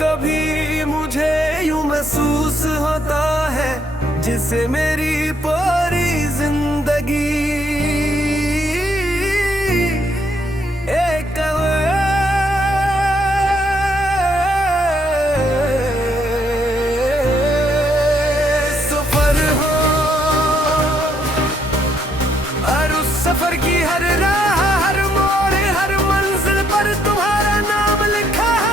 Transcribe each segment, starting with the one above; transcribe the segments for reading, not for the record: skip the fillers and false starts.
कभी मुझे यूं महसूस होता है जिसे मेरी पूरी जिंदगी एक सफर हो और उस सफर की हर राह, हर मोड़, हर मंजिल पर तुम्हारा नाम लिखा है।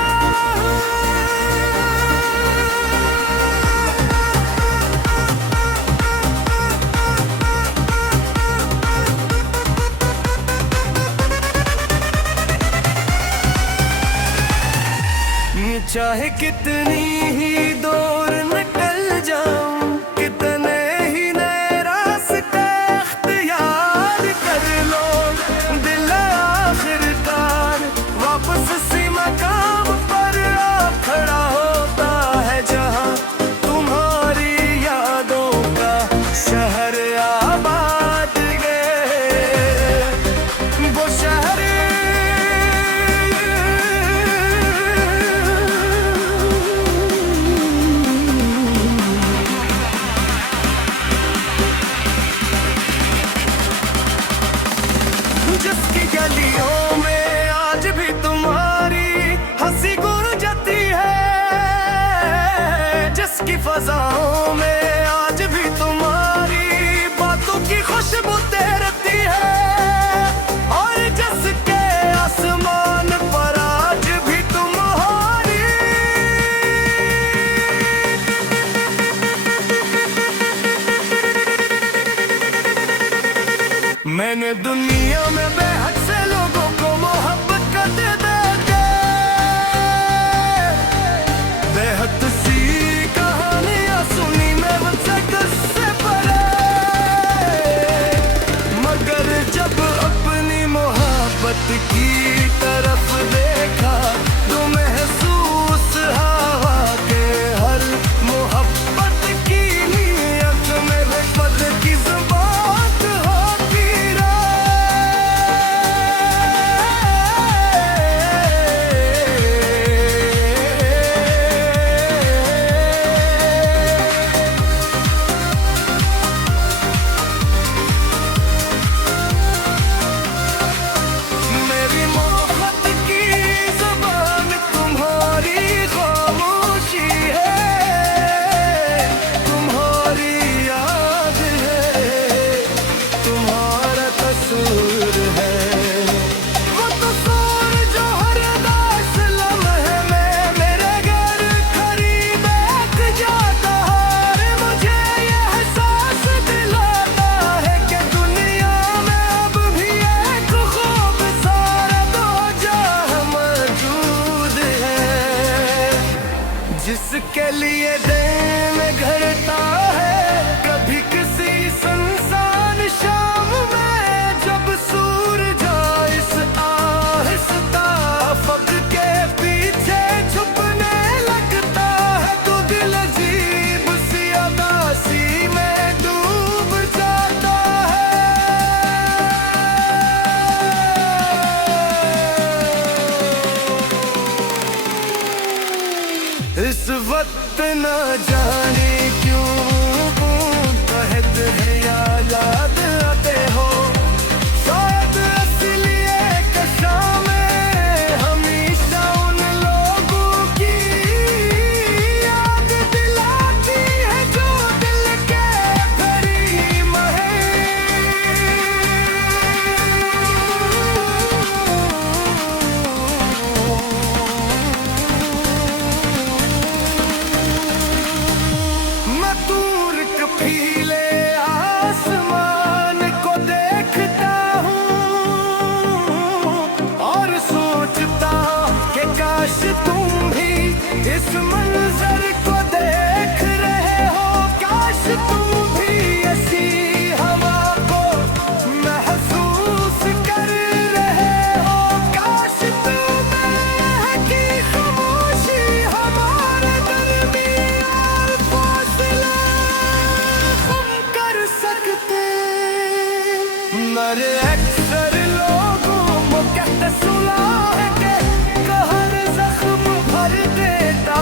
चाहे कितनी ही दूर निकल जाऊं, कितने ही नए रास्ते अख्तियार कर लो, दिल आखिरकार वापस सी मकाम पर आ खड़ा होता है जहां तुम्हारी यादों का शहर आबाद है। वो शहर जिसकी गलियों में आज भी तुम्हारी हंसी गूंजती है, जिसकी फजाओं में आज भी तुम्हारी बातों की खुशबू तैरती है, और जिसके आसमान पर आज भी तुम्हारी मैंने दुनिया में बेहद से लोगों को मोहब्बत का दे के बेहद सी कहानियां सुनी मैं मुझसे किससे परे, मगर जब अपनी मोहब्बत की तरफ देखा तो महसूस हवा के हर मोहब्बत की नीयत में बेपद की ज़बात होती मेरी मोहब्बत की ज़बान तुम्हारी खामोशी है, तुम्हारी याद है, तुम्हारा कसूर है। वो कसूर जो हर दास लम्हे में मेरे घर खरीदे जाता है, मुझे ये एहसास दिलाता है कि दुनिया में अब भी एक खूबसूरत जहाँ मौजूद है, जिसके लिए दिल में घरता है कभी किसी सुनसान शाम में, जब सूरज इस आहिस्ता फक के पीछे छुपने लगता है, तो दिल अजीब सी उदासी में डूब जाता है। इस वक्त न जाने क्यों कहत है या याद आते हो, शायद इसलिए कि शामें हमेशा उन लोगों की याद दिलाती है जो दिल के करीम मैं दूर कफीले आसमान को देखता हूँ और सोचता कि काश तुम भी इस मंजर को देख रहे हो, काश तुम भी ऐसी हवा को महसूस कर रहे हो, काश तुम्हें की खामोशी हमारे दरमियान फासला कम कर सकते। मरे अक्सर लोगों को कहते सुना है कि कहर जख्म भर देता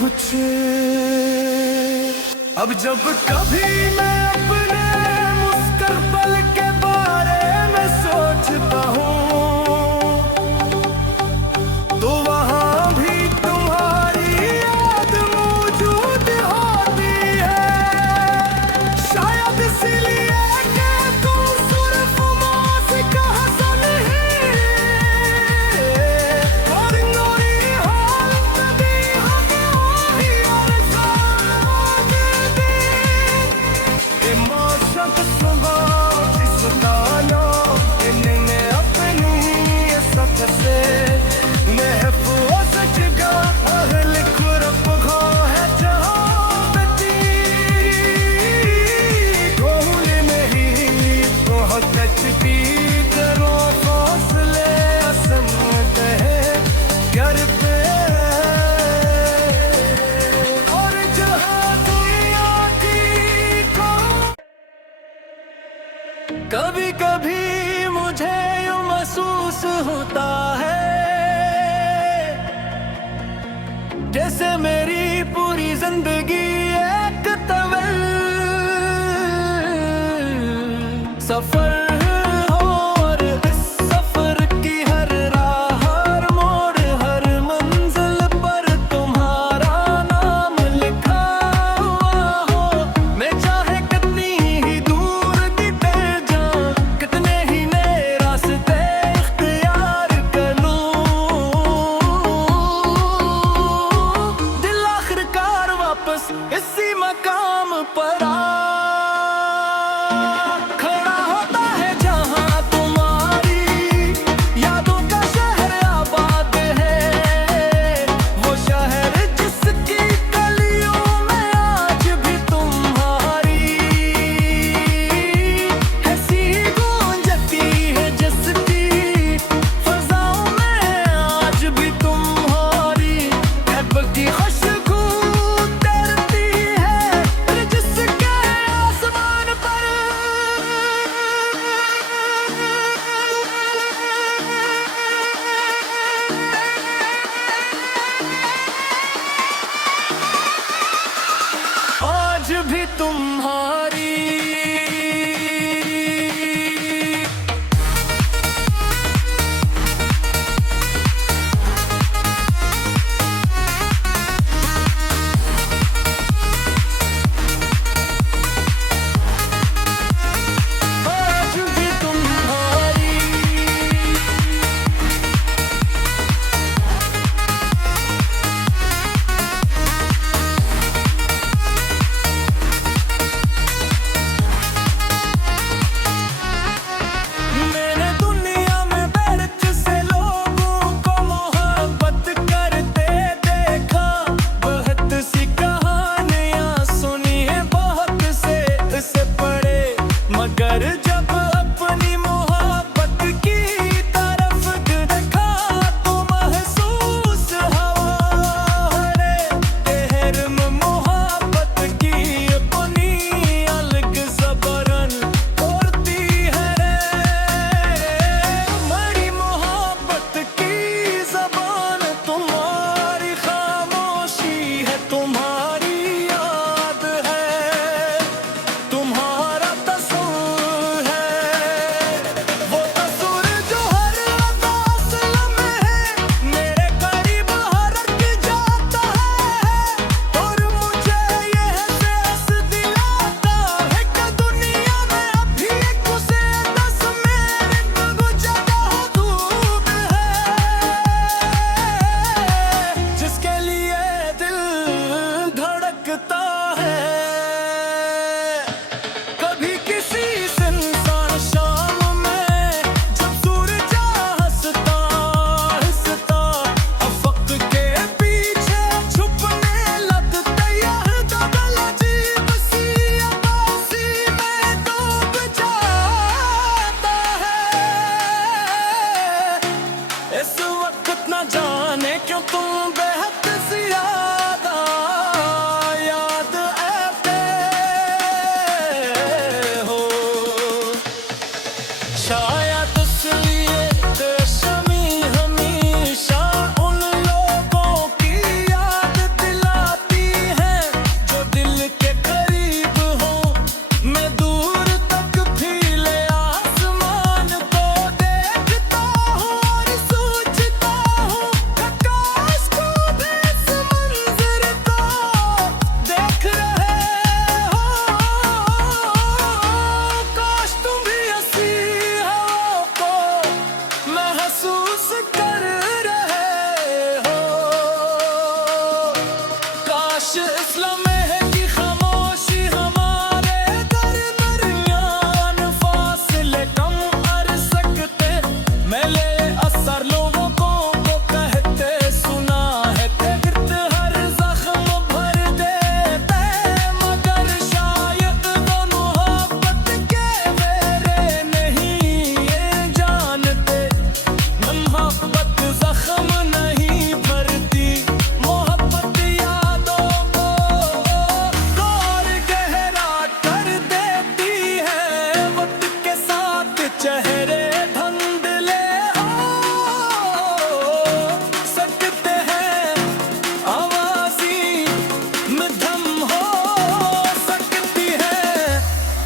कुछ। अब जब कभी मैं अपने मुस्तकबिल के बारे में सोचता हूँ तो वहाँ भी तुम्हारी याद मौजूद होती है। शायद इसलिए कि तुम सिर्फ मौसी का हसन ही और नूरी हालत भी हमें वही अरसाद दी। ये मौसम सुबह जिस दानो इन्हें अपनी सच से महफूज जगह लिख रखो है जहाँ बची। ढूंढ नहीं बहुत अच्छी करो हौसले असमत है घर पे और जहाँ दुनिया की को। कभी कभी मुझे यूं महसूस होता है जैसे मेरी पूरी जिंदगी एक तवल सफर हो और इस सफर की हर राह हर मोड़ हर मंजिल पर तुम्हारा नाम लिखा हुआ हो। मैं चाहे कितनी ही दूर की तेज जाऊं कितने ही नए रास्ते इख्तियार कर लूं दिल आखिरकार वापस इसी मकाम पर आ खड़ा होता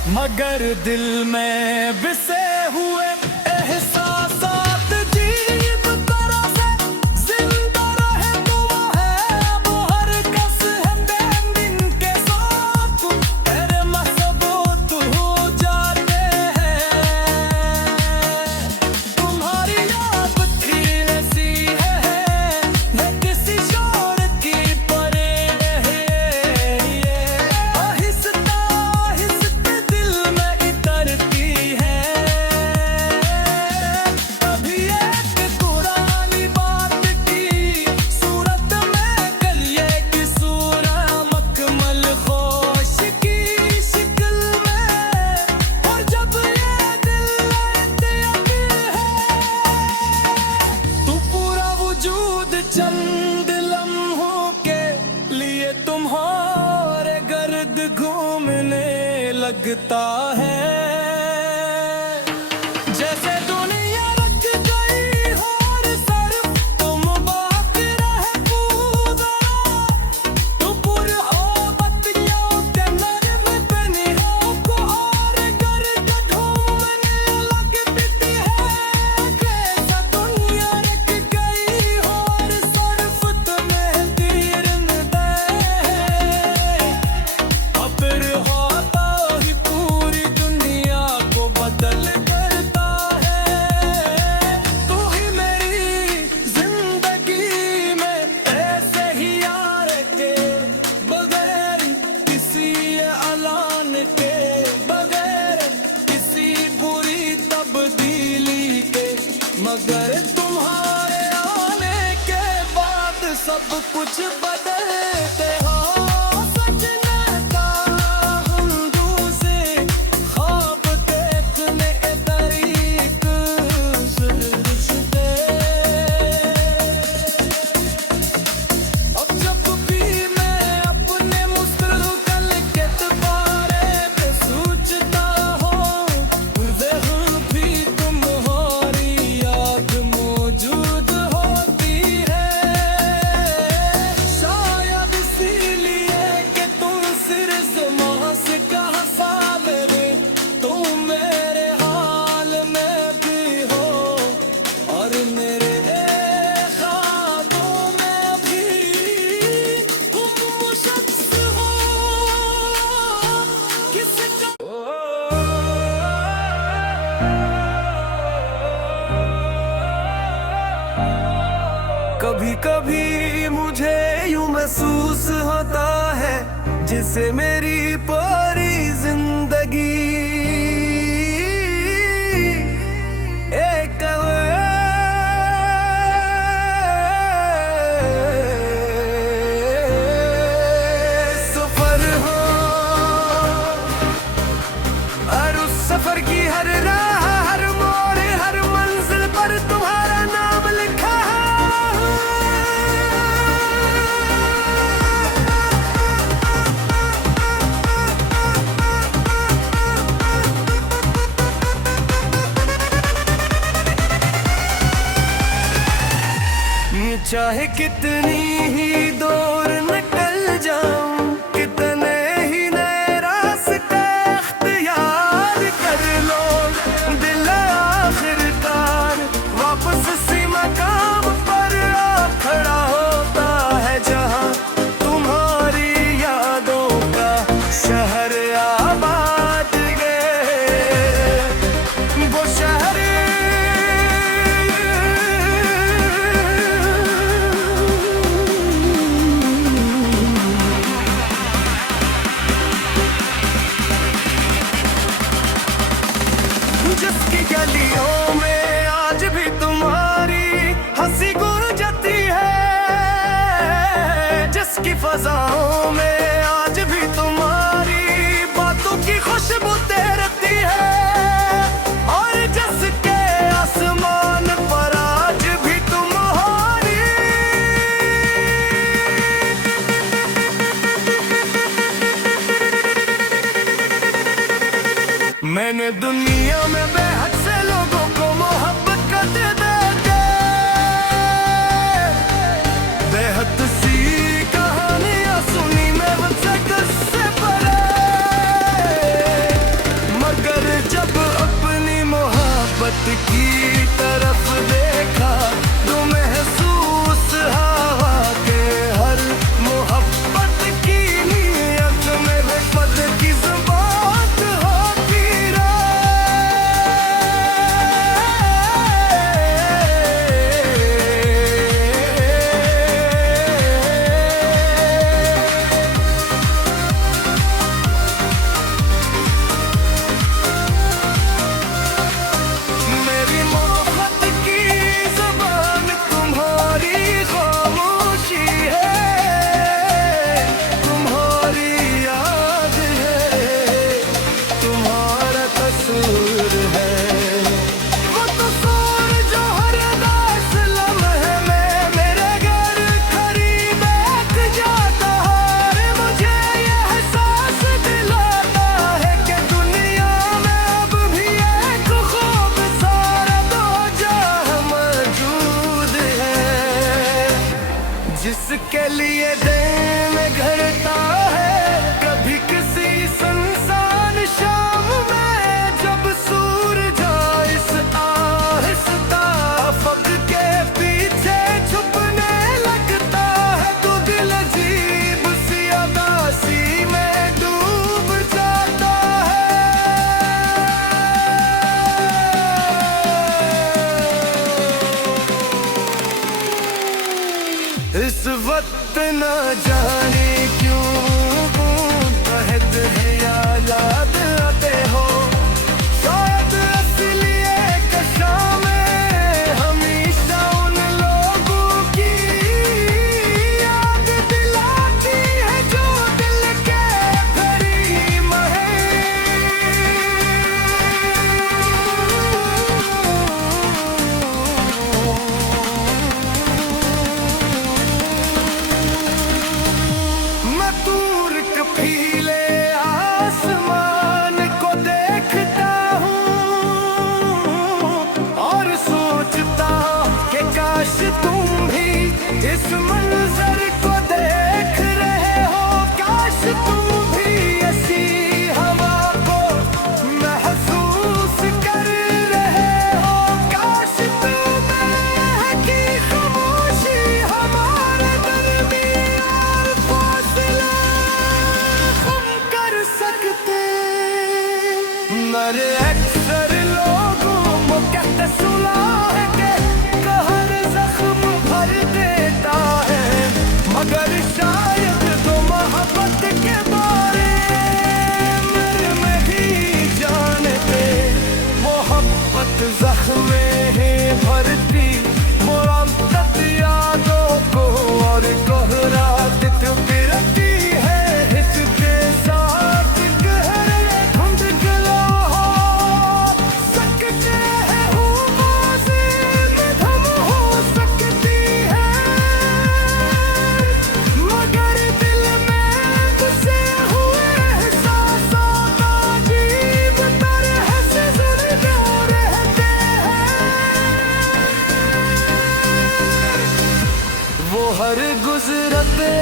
मगर दिल में बिसे हुए एहसासात जीव तरह से जिंदा रहे तो वो है वो हर कस है दिन के साथ तेरे मसबूत हो जाते हैं। तुम्हारी याद थी ऐसी है मैं किसी शोर की परे आहिस्ता आहिस्ता दिल में इतरती है। कभी एक पुरानी बात की सूरत में करिए की सूरा मकमल खोश की शिकल में और जब ये दिल लड़ते है तू पूरा वजूद चंद लम्हों के लिए तुम्हारे गर्द घूमने लगता है। जैसे दुनिया रख गई हो और सिर्फ तुम बाकी रहे पूरा तू पूरे हो बत्तियों के नरम पनियों को और गर्द घूमने लगती है। कैसा दुनिया रख गई हो और सिर्फ तुम्हें तीर दे अब फिर होता ही पूरी दुनिया को बदल करता है। तू ही मेरी जिंदगी में ऐसे ही यार के बगैर किसी ऐलान के बगैर किसी बुरी तब्दीली के मगर तुम्हारे आने के बाद सब कुछ बदलते हो। सजना हम दूसरे ख्वाब देखने के तरीक सुलझते अब जब भी मैं अपने मुस्तकबिल के बारे में सोचता हूँ ज़हन भी तुम्हारी याद मौजूद होती है। शायद इसीलिए कि तुम सिर ज़मां से कहाँ सा मेरे तुम मेरे हाल में भी हो और मेरे ख्वाबों में भी तुम वो शख्स हो किसका कभी कभी मुझे यूं महसूस होता है जिसे मेरी पूरी जिंदगी एक सफर हो और उस सफर की हर राह हर मोड़ हर मंजिल पर तुम्हारा नाम लिखा है। चाहे कितनी ही दूर निकल जाऊं कितने ही नए रास्ते अख्तियार कर लो दिल आखिरकार वापस इसी मकाम पर आ खड़ा होता है जहां तुम्हारी यादों का शहर आबाद गए वो शहर जिसकी गलियों में आज भी तुम्हारी हंसी गूंजती है जिसकी फजाओं में आज भी तुम्हारी बातों की खुशबू तैरती है और जिसके आसमान पर आज भी तुम्हारी मैंने दुनिया में बेहद से लोगों को मोहब्बत करते देखे बेहद सी कहानियां सुनी मैं मुझसे किससे परे के लिए दिन घरता है कभी किसी सुनसान शाम में, जब सूरज इस आहिस्ता अफक के पीछे छुपने लगता है, तो दिल अजीब सी उदासी में डूब जाता है। इस वक्त न जाने क्यों कहते हैं या याद आते हो, शायद असलिए कशा में हमेशा उन लोगों की याद दिलाती है जो दिल के करीम मैं दूर कफीले आसमान को देखता हूँ और सोचता कि काश तुम भी इस मंजर को देख रहे हो, काश तुम भी ऐसी हवा को महसूस कर रहे हो, काश तुम्हें की खामोशी हमारे दरमियान फासला हम कर सकते। मरे अक्सर लोगों को कहते सुना है कि कहर जख्म भर देता है, मगर शायद तो मोहब्बत के बारे में भी जानते। मोहब्बत जख्म ही भरती मुरम्मत यादों को और कोहरा तित फिरती है, हित के साथ गहरे धुंधला हो सकते हैं, हुमासे में धम हो सकती है, मगर दिल में बसे हुए एहसासात अजीब तरह से जुड़े रहते हैं। वो हर गुजरते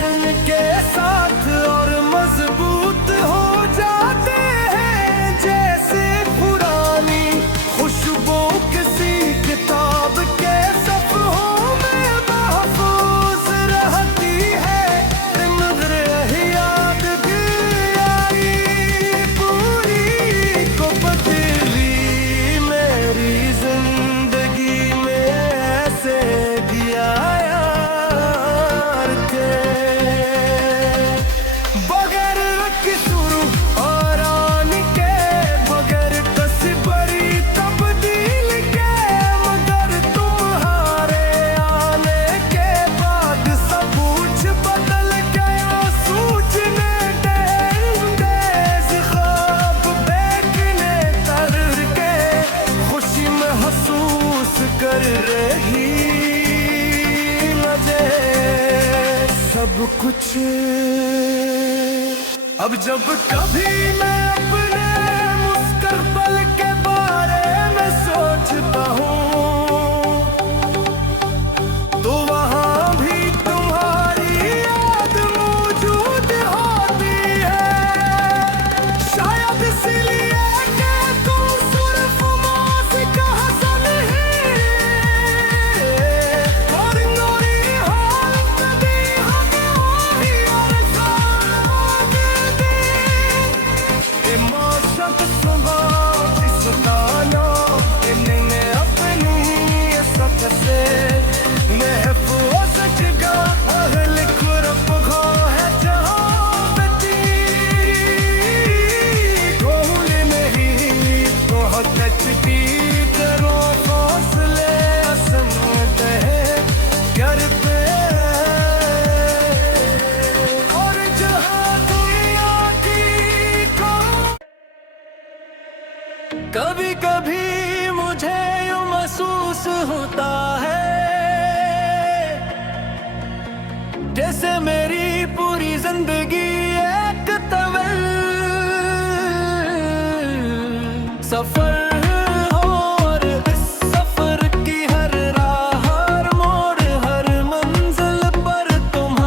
दिन के साथ और मजबूत हो जाते हैं, जैसे पुरानी खुशबू किसी किताब के सफ़हों में महफूज रहती है, मगर याद भी आई पूरी को बदली मेरी जिंदगी में ऐसे दिया यार के, बगैर किसूर और आन के, बगैर तस्बरी तब्दील के, मगर तुम्हारे आने के बाद सब कुछ बदल गया, सूझने देश ख्वाब देखने तर के, खुशी महसूस कर रही मुझे सब कुछ। अब जब कभी मैं अपने मुस्तकबिल के बारे में सोचता हूँ, तो वहाँ भी तुम्हारी याद मौजूद होती है, शायद इसलिए कि तुम सिर्फ मौत का हसन ही और नूरी हालत दी हमें वही अरसान दी। इमोशंस सुबह इस दाना इन्हें अपनी सच से महफूज जगह अहल कुर्ब खो है जहाँ बची ढूंढ नहीं बहुत अच्छी करो फासले असमत है घर पे, और जहाँ दुनिया की को कभी कभी मुझे यूं महसूस होता है जैसे मेरी पूरी जिंदगी एक तवल सफर हो, और इस सफर की हर राह, हर मोड़, हर मंजिल पर तुम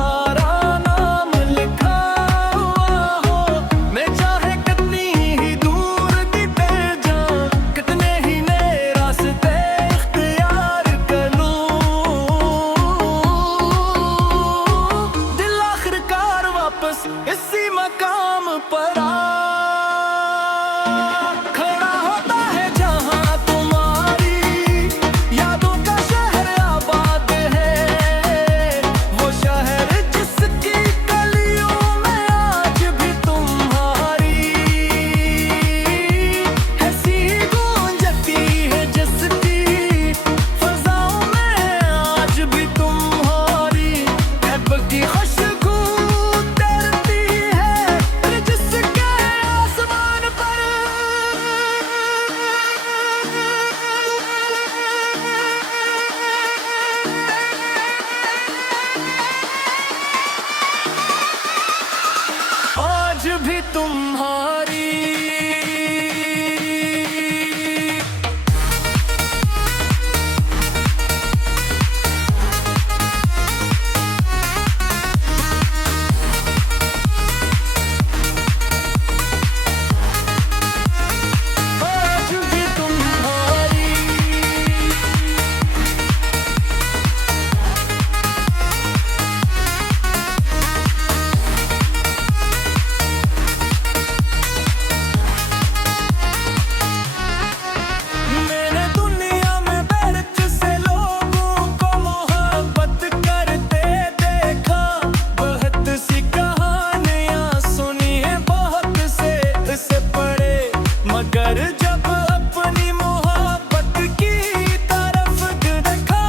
मगर जब अपनी मोहब्बत की तरफ देखा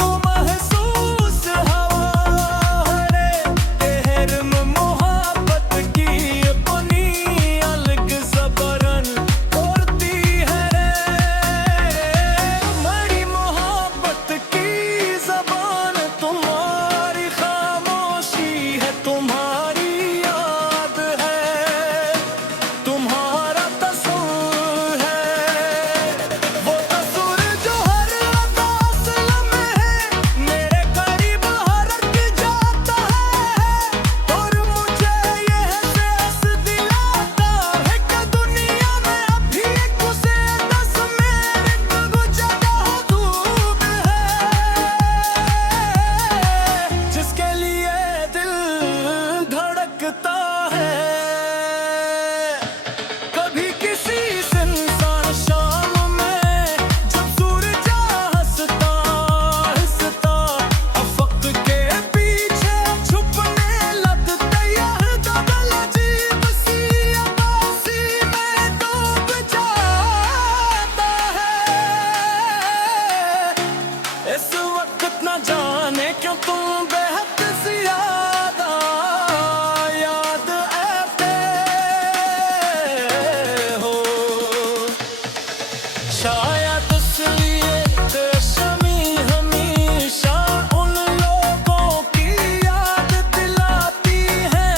तो महसूस हवा रे तेहरम मोहब्बत की अपनी अलग ज़बरन तोड़ती है रे मरी मोहब्बत की ज़बान तुम्हारी खामोशी है तुम्हारी याद है तुम्हारा तस्वीर है वो तस्वीर जो हर अदास लम्हे है मेरे करीब हरक जाता है और मुझे ये एहसास दिलाता है कि दुनिया में अभी उसे दस मेरे तक जगह दूर है जिसके लिए दिल धड़कता है कभी किसी सुनसान शाम में जब सूरज हंसता हंसता अफक के पीछे छुपने लगता यह गगन अजीब सी उदासी में डूब जाता है इस वक्त न जाने क्यों तुम बेहद ज्यादा याद आते हो शायद इसलिए बेशर्मी हमेशा उन लोगों की याद दिलाती है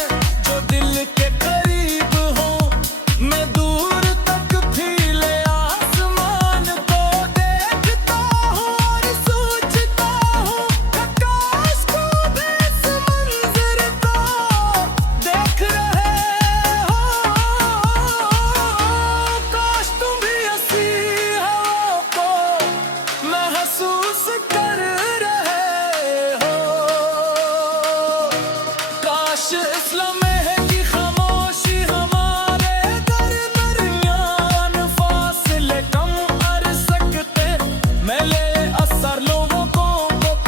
जो दिल के करीब हो मैं दूर तक फीले आसमान को देखता हूँ और सोचता हूँ काश खुद इस मंजर को देख रहे हो काश तुम भी ऐसी हवा को महसूस कर रहे हो काश इस लम्हे की खामोशी हमारे दरमियान फासले कम कर सकते मेले असर लोगों को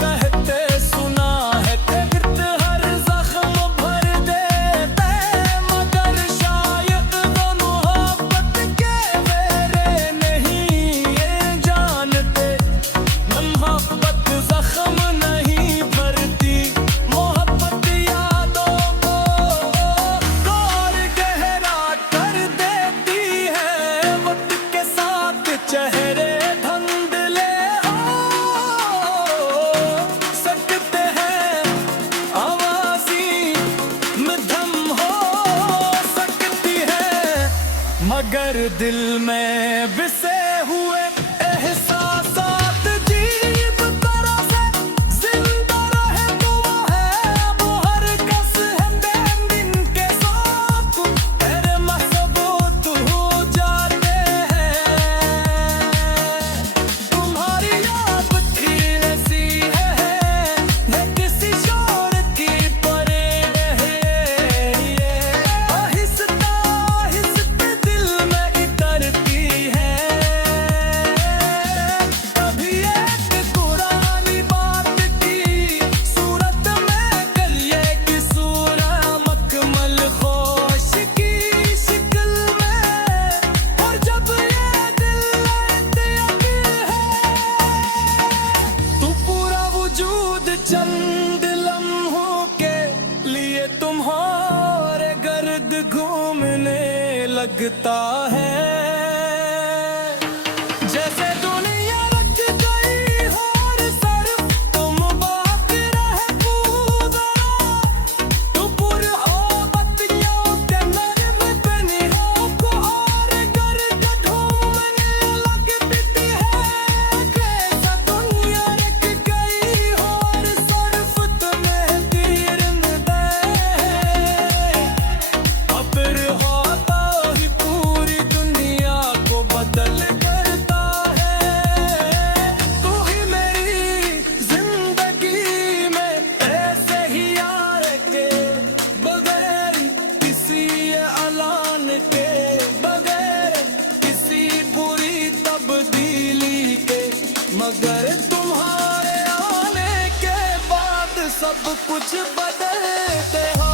कहते सुना है कि गिर्द हर जख्म भर देते मगर शायद दोनों मोहब्बत के मेरे नहीं ये जानते मोहब्बत जख्म नहीं भरती मोहब्बत यादों को और गहरा कर देती है वक्त के साथ चेहरे धुंधले हो सकते हैं आवाज़ी में दम हो सकती है मगर दिल में बिसे हुए एहसासात जीव तरह से जिंदा रहे तो वो है वो हर कस है दिन के साथ तेरे मसबूत हो जाते हैं तुम्हारी याद की ऐसी है किसी शोर की परे है ये आहिस्ता आहिस्ता दिल में इतरती है कभी एक पुरानी बात की सूरत में करिए कि सूरा मकमल खोश की शिकल में और जब ये दिल लड़ते है तू पूरा वजूद चंद लम्हों के लिए तुम्हारे गर्द घूमने लगता है जैसे दुनिया रख गई हो और सर तुम बाकी रहे पूरा तू पूरी हो बत्तियों के नरम बनी हो को और गर्द ढूंढने लगती है कैसा दुनिया रख गई हो और सरफ तुम्हें तीर दे अब फिर होता ही पूरी दुनिया को बदल करता है तू ही मेरी जिंदगी में ऐसे ही यार के बगैर किसी ऐलान के बगैर किसी बुरी तब्दीली के मगर तुम्हारे आने के बाद सब कुछ बदलते हो